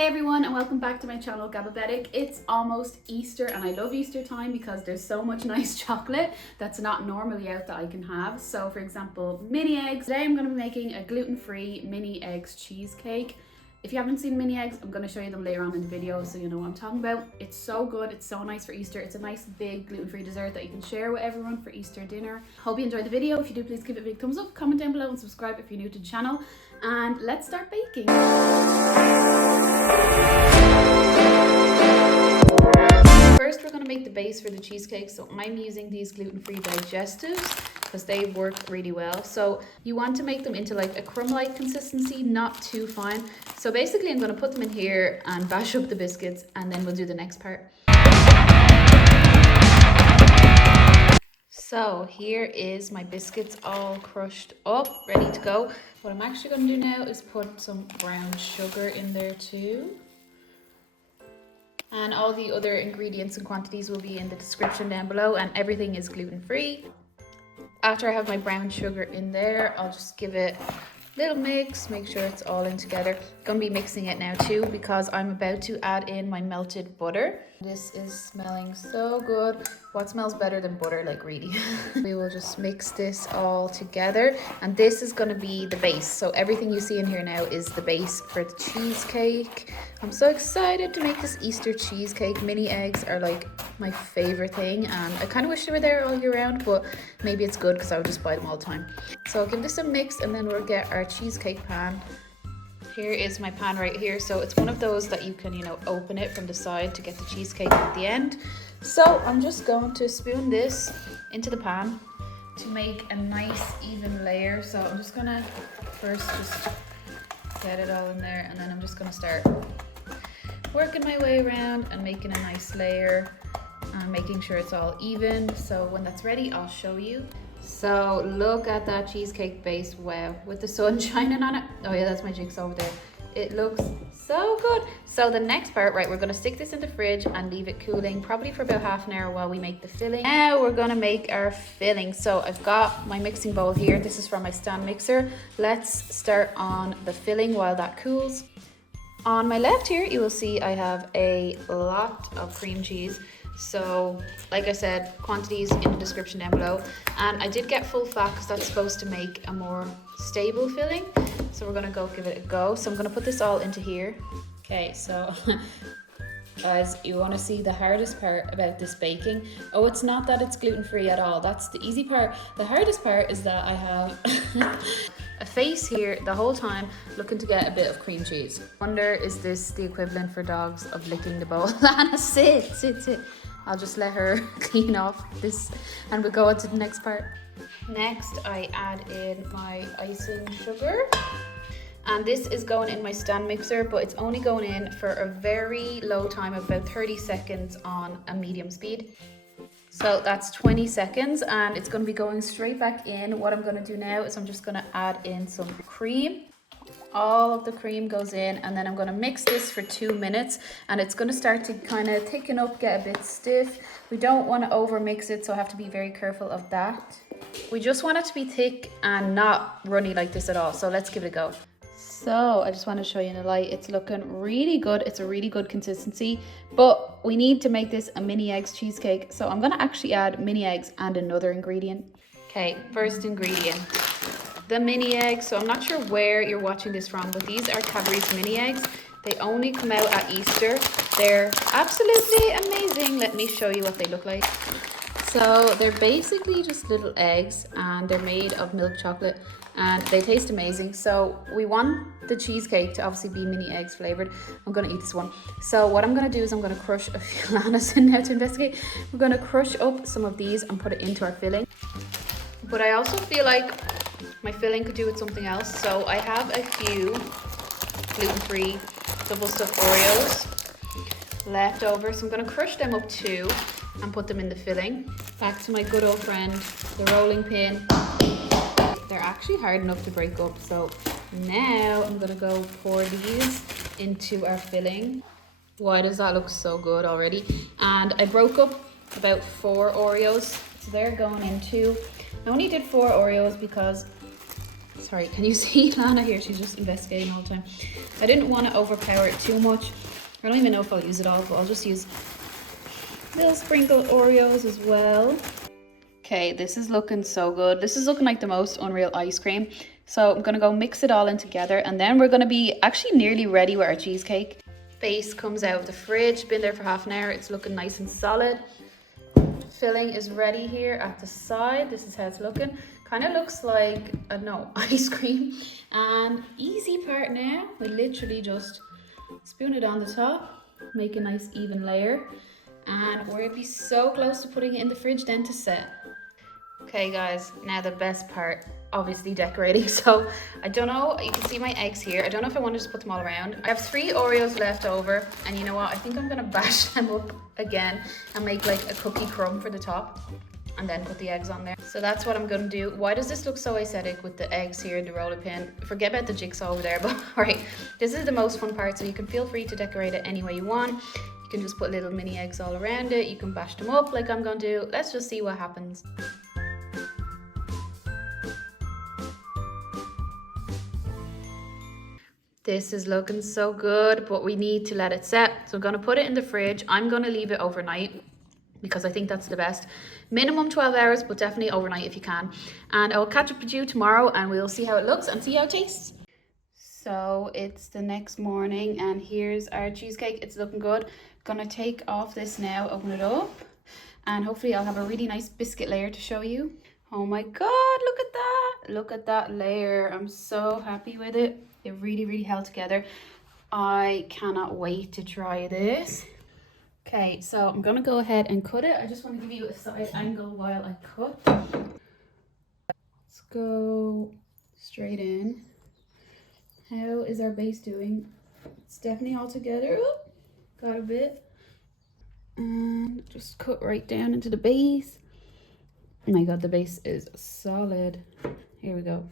Hey everyone, and welcome back to my channel Gabbabetic. It's almost Easter and I love Easter time because there's so much nice chocolate that's not normally out that I can have. So for example, mini eggs. Today I'm going to be making a gluten-free mini eggs cheesecake. If you haven't seen mini eggs, I'm going to show you them later on in the video so you know what I'm talking about. It's so good, it's so nice for Easter. It's a nice big gluten-free dessert that you can share with everyone for Easter dinner. Hope you enjoyed the video. If you do, please give it a big thumbs up, comment down below and subscribe if you're new to the channel. And let's start baking. First, we're going to make the base for the cheesecake. So I'm using these gluten-free digestives because they work really well. So you want to make them into like a crumb-like consistency, not too fine. So basically I'm going to put them in here and bash up the biscuits, and then we'll do the next part. So here is my biscuits all crushed up, ready to go. What I'm actually going to do now is put some brown sugar in there too. And all the other ingredients and quantities will be in the description down below, and everything is gluten-free. After I have my brown sugar in there, I'll just give it a little mix, make sure it's all in together. Gonna be mixing it now too because I'm about to add in my melted butter. This is smelling so good. What smells better than butter, like really? We will just mix this all together, and this is gonna be the base. So everything you see in here now is the base for the cheesecake. I'm so excited to make this Easter cheesecake. Mini eggs are like my favorite thing, and I kind of wish they were there all year round, but maybe it's good because I would just buy them all the time. So I'll give this a mix, and then we'll get our cheesecake pan. Here is my pan right here. So it's one of those that you can, open it from the side to get the cheesecake at the end. So I'm just going to spoon this into the pan to make a nice even layer. So I'm just gonna first just get it all in there, and then I'm just gonna start working my way around and making a nice layer and making sure it's all even. So when that's ready, I'll show you. So look at that cheesecake base. Wow, with the sun shining on it. Oh yeah, that's my jigsaw over there. It looks so good. So the next part, right, we're gonna stick this in the fridge and leave it cooling probably for about half an hour while we make the filling. Now we're gonna make our filling. So I've got my mixing bowl here. This is from my stand mixer. Let's start on the filling while that cools. On my left here, you will see I have a lot of cream cheese. So like I said, quantities in the description down below. And I did get full fat because that's supposed to make a more stable filling. So we're gonna go give it a go. So I'm gonna put this all into here. Okay, so guys, you wanna see the hardest part about this baking? Oh, it's not that it's gluten-free at all. That's the easy part. The hardest part is that I have a face here the whole time looking to get a bit of cream cheese. Wonder, is this the equivalent for dogs of licking the bowl? Lana, sit. I'll just let her clean off this and we'll go on to the next part. Next, I add in my icing sugar. And this is going in my stand mixer, but it's only going in for a very low time of about 30 seconds on a medium speed. So that's 20 seconds, and it's going to be going straight back in. What I'm going to do now is I'm just going to add in some cream. All of the cream goes in, and then I'm going to mix this for 2 minutes, and it's going to start to kind of thicken up, get a bit stiff. We don't want to over mix it, so I have to be very careful of that. We just want it to be thick and not runny like this at all. So let's give it a go. So I just want to show you in the light, it's looking really good. It's a really good consistency, but we need to make this a mini eggs cheesecake. So I'm going to actually add mini eggs and another ingredient. Okay, first ingredient, the mini eggs. So I'm not sure where you're watching this from, but these are Cadbury's mini eggs. They only come out at Easter. They're absolutely amazing. Let me show you what they look like. So they're basically just little eggs, and they're made of milk chocolate, and they taste amazing. So we want the cheesecake to obviously be mini eggs flavored. I'm gonna eat this one. So what I'm gonna do is I'm gonna crush a few Lana's in now to investigate. We're gonna crush up some of these and put it into our filling. But I also feel like my filling could do with something else. So I have a few gluten-free double stuffed Oreos left over. So I'm gonna crush them up too and put them in the filling. Back to my good old friend, the rolling pin. They're actually hard enough to break up. So now I'm gonna go pour these into our filling. Why does that look so good already? And I broke up about 4 Oreos. So they're going in too. I only did 4 Oreos because Sorry, can you see Lana here? She's just investigating all the time. I didn't want to overpower it too much. I don't even know if I'll use it all, but I'll just use a little sprinkle of Oreos as well. Okay, this is looking so good. This is looking like the most unreal ice cream. So I'm gonna go mix it all in together, and then we're gonna be actually nearly ready with our cheesecake. Base comes out of the fridge, been there for half an hour. It's looking nice and solid. Filling is ready here at the side. This is how it's looking. Kind of looks like, I don't know, ice cream. And easy part now, we literally just spoon it on the top, make a nice even layer, and we'll be so close to putting it in the fridge then to set. Okay guys, now the best part, obviously decorating. So I don't know, you can see my eggs here. I don't know if I want to just put them all around. I have 3 Oreos left over, and you know what, I think I'm gonna bash them up again and make like a cookie crumb for the top, and then put the eggs on there. So that's what I'm gonna do. Why does this look so aesthetic with the eggs here, the rolling pin? Forget about the jigsaw over there, but all right, this is the most fun part, so you can feel free to decorate it any way you want. You can just put little mini eggs all around it. You can bash them up like I'm gonna do. Let's just see what happens. This is looking so good, but we need to let it set. So I'm gonna put it in the fridge. I'm gonna leave it overnight because I think that's the best. Minimum 12 hours, but definitely overnight if you can. And I'll catch up with you tomorrow and we'll see how it looks and see how it tastes. So it's the next morning and here's our cheesecake. It's looking good. Gonna take off this now, open it up, and hopefully I'll have a really nice biscuit layer to show you. Oh my God, look at that. Look at that layer. I'm so happy with it. It really, really held together. I cannot wait to try this. Okay, so I'm gonna go ahead and cut it. I just want to give you a side angle while I cut. Let's go straight in. How is our base doing? It's definitely all together. Oh, got a bit. And just cut right down into the base. Oh my God, the base is solid. Here we go.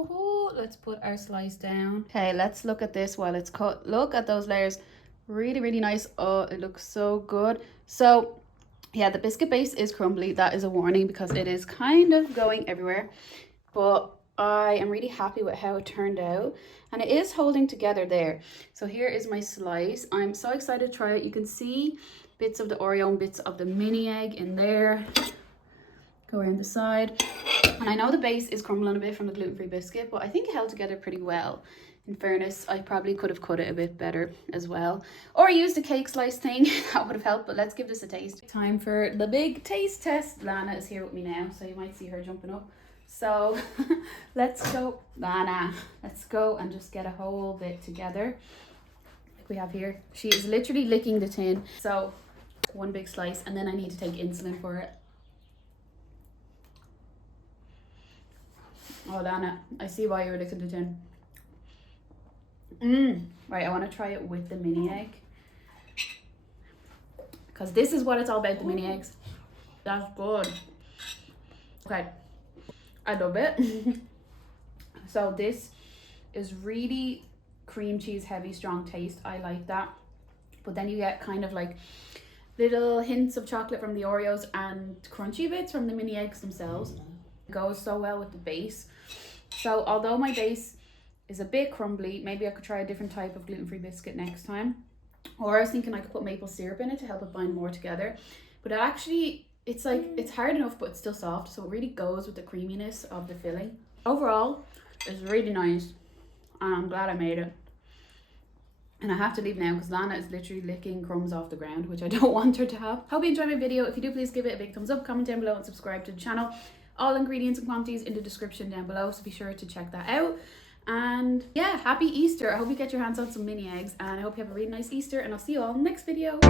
Oh, let's put our slice down. Okay, let's look at this while it's cut. Look at those layers. Really, really nice. Oh, it looks so good. So yeah, the biscuit base is crumbly. That is a warning because it is kind of going everywhere. But I am really happy with how it turned out. And it is holding together there. So here is my slice. I'm so excited to try it. You can see bits of the Oreo and bits of the mini egg in there. Go around the side. And I know the base is crumbling a bit from the gluten-free biscuit, but I think it held together pretty well. In fairness, I probably could have cut it a bit better as well. Or used a cake slice thing, that would have helped, but let's give this a taste. Time for the big taste test. Lana is here with me now, so you might see her jumping up. So let's go, Lana. Let's go and just get a whole bit together. Like we have here. She is literally licking the tin. So one big slice, and then I need to take insulin for it. Oh, Lana, I see why you were licking the tin. Right, I want to try it with the mini egg. Because this is what it's all about, the mini eggs. That's good. Okay, I love it. So this is really cream cheese heavy, strong taste. I like that. But then you get kind of like little hints of chocolate from the Oreos and crunchy bits from the mini eggs themselves. It goes so well with the base. So although my base is a bit crumbly, maybe I could try a different type of gluten-free biscuit next time. Or I was thinking I could put maple syrup in it to help it bind more together. But it actually, it's like, it's hard enough, but it's still soft. So it really goes with the creaminess of the filling. Overall, it's really nice. And I'm glad I made it. And I have to leave now because Lana is literally licking crumbs off the ground, which I don't want her to have. Hope you enjoyed my video. If you do, please give it a big thumbs up, comment down below and subscribe to the channel. All ingredients and quantities in the description down below, so be sure to check that out. And yeah, happy Easter. I hope you get your hands on some mini eggs, and I hope you have a really nice Easter, and I'll see you all in the next video.